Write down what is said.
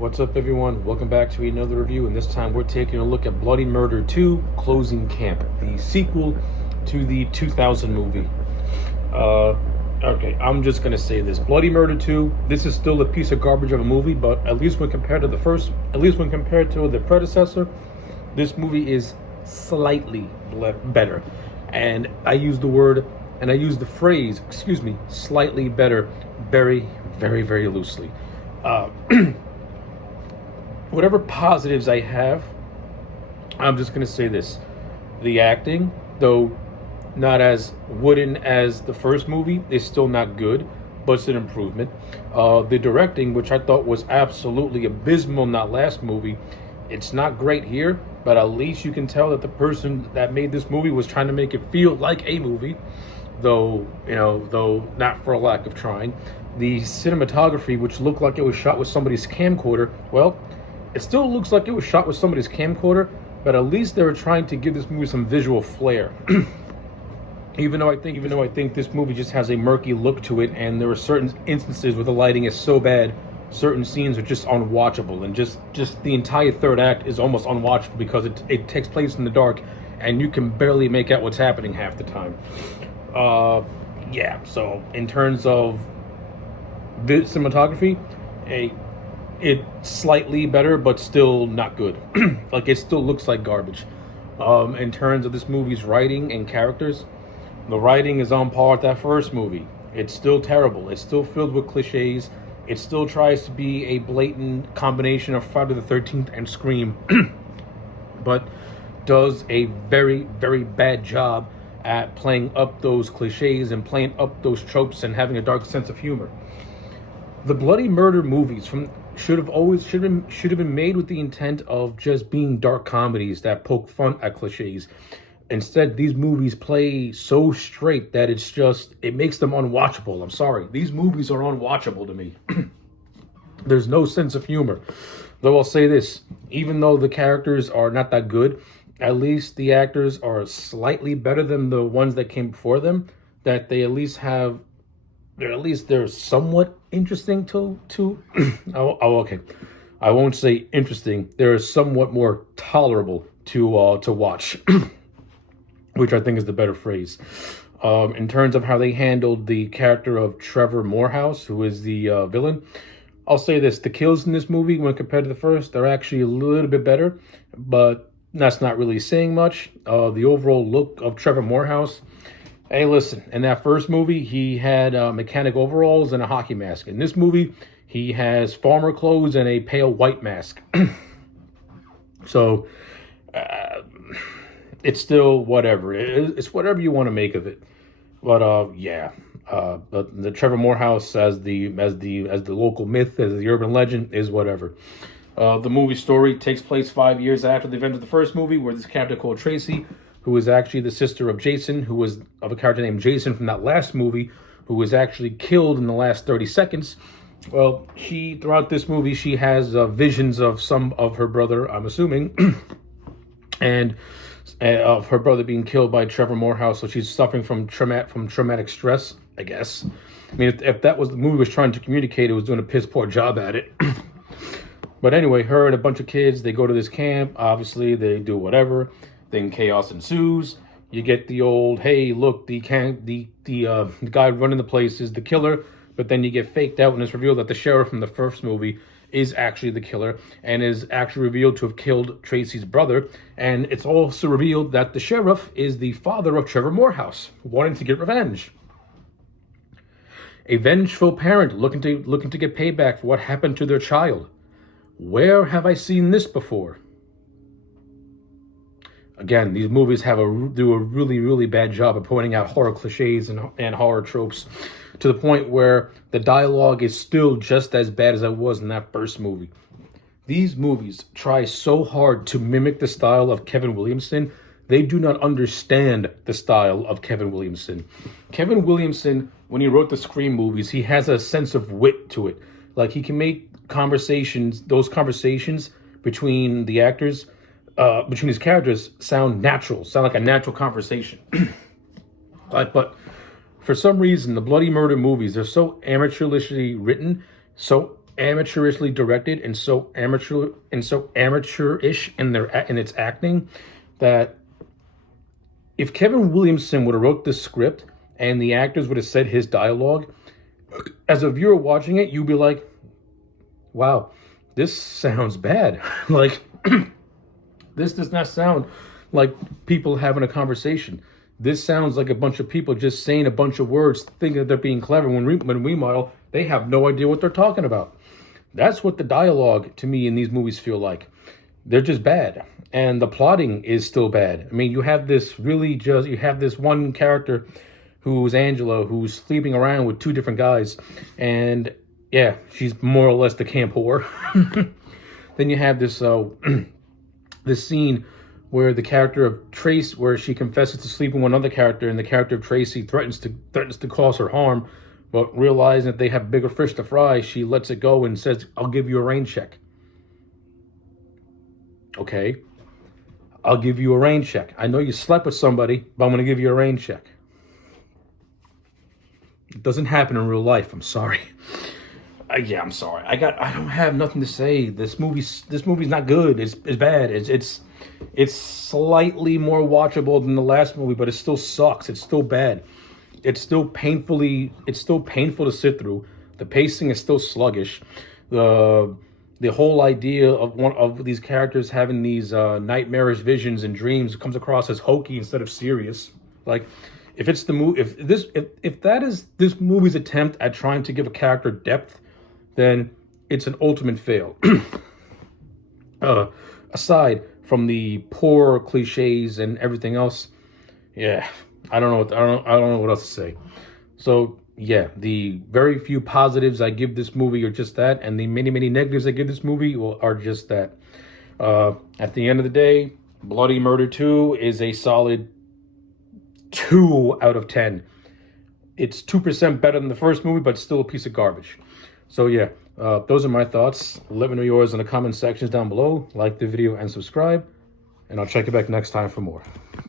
What's up, everyone? Welcome back to another review, and this time we're taking a look at Bloody Murder 2 Closing Camp, the sequel to the 2000 movie. Okay, I'm just gonna say this. Bloody Murder 2, this is still a piece of garbage of a movie, but at least when compared to the predecessor, this movie is slightly better. And I use the phrase, slightly better, very, very, very loosely. Whatever positives I have, I'm just going to say this. The acting, though not as wooden as the first movie, is still not good, but it's an improvement. The directing, which I thought was absolutely abysmal in that last movie, it's not great here, but at least you can tell that the person that made this movie was trying to make it feel like a movie, though not for a lack of trying. The cinematography, which looked like it was shot with somebody's camcorder, well, it still looks like it was shot with somebody's camcorder, but at least they were trying to give this movie some visual flair. Even though I think this movie just has a murky look to it, and there are certain instances where the lighting is so bad, certain scenes are just unwatchable, and just the entire third act is almost unwatchable because it takes place in the dark, and you can barely make out what's happening half the time. Yeah. So in terms of cinematography, it's slightly better, but still not good. Like, it still looks like garbage. In terms of this movie's writing and characters, the writing is on par with that first movie. It's still terrible. It's still filled with cliches. It still tries to be a blatant combination of Friday the 13th and Scream, but does a very, very bad job at playing up those cliches and playing up those tropes and having a dark sense of humor. The Bloody Murder movies should have been made with the intent of just being dark comedies that poke fun at cliches. Instead, these movies play so straight that it makes them unwatchable. I'm sorry, these movies are unwatchable to me. There's no sense of humor. Though I'll say this, even though the characters are not that good, at least the actors are slightly better than the ones that came before them. That they at least they're somewhat interesting to okay. I won't say interesting. They're somewhat more tolerable to watch, which I think is the better phrase. In terms of how they handled the character of Trevor Morehouse, who is the villain, I'll say this: the kills in this movie, when compared to the first, are actually a little bit better, but that's not really saying much. The overall look of Trevor Morehouse. Hey, listen, in that first movie, he had mechanic overalls and a hockey mask. In this movie, he has farmer clothes and a pale white mask. So, it's still whatever. It's whatever you want to make of it. But, yeah. But the Trevor Morehouse as the local myth, as the urban legend, is whatever. The movie story takes place 5 years after the event of the first movie, where this character called Tracy, who is actually the sister of Jason, who was of a character named Jason from that last movie, who was actually killed in the last 30 seconds. Well, throughout this movie, she has visions of some of her brother, I'm assuming, and of her brother being killed by Trevor Morehouse. So she's suffering from traumatic stress, I guess. I mean, if that was the movie was trying to communicate, it was doing a piss poor job at it. But anyway, her and a bunch of kids, they go to this camp. Obviously, they do whatever. Then chaos ensues. You get the old, hey, look, the guy running the place is the killer, but then you get faked out and it's revealed that the sheriff from the first movie is actually the killer and is actually revealed to have killed Tracy's brother. And it's also revealed that the sheriff is the father of Trevor Morehouse, wanting to get revenge. A vengeful parent looking to get payback for what happened to their child. Where have I seen this before? Again, these movies do a really, really bad job of pointing out horror cliches and horror tropes to the point where the dialogue is still just as bad as it was in that first movie. These movies try so hard to mimic the style of Kevin Williamson. They do not understand the style of Kevin Williamson. Kevin Williamson, when he wrote the Scream movies, he has a sense of wit to it. Like, he can make those conversations between the actors, between his characters, sound like a natural conversation. But for some reason, the Bloody Murder movies, they're so amateurishly written, so amateurishly directed and so amateurish in its acting that if Kevin Williamson would have wrote this script and the actors would have said his dialogue, as a viewer watching it, you'd be like, wow, this sounds bad. Like, this does not sound like people having a conversation. This sounds like a bunch of people just saying a bunch of words, thinking that they're being clever, when meanwhile, they have no idea what they're talking about. That's what the dialogue, to me, in these movies feel like. They're just bad. And the plotting is still bad. I mean, you have this one character who's Angela, who's sleeping around with two different guys. And yeah, she's more or less the camp whore. Then you have this this scene where the character of Trace, where she confesses to sleeping with another character, and the character of Tracy threatens to cause her harm, but realizing that they have bigger fish to fry, she lets it go and says, "I'll give you a rain check." Okay, I'll give you a rain check. I know you slept with somebody, but I'm going to give you a rain check. It doesn't happen in real life. I'm sorry. Yeah, I'm sorry. I don't have nothing to say. This movie's not good. It's bad. It's slightly more watchable than the last movie, but it still sucks. It's still bad. It's still painful to sit through. The pacing is still sluggish. The whole idea of one of these characters having these nightmarish visions and dreams comes across as hokey instead of serious. Like, if that is this movie's attempt at trying to give a character depth, then it's an ultimate fail. Aside from the poor cliches and everything else, yeah, I don't know what else to say. So yeah, the very few positives I give this movie are just that, and the many negatives I give this movie are just that. At the end of the day, Bloody Murder 2 is a solid 2 out of 10. It's 2% better than the first movie, but still a piece of garbage. So yeah, those are my thoughts. Let me know yours in the comment sections down below. Like the video and subscribe, and I'll check you back next time for more.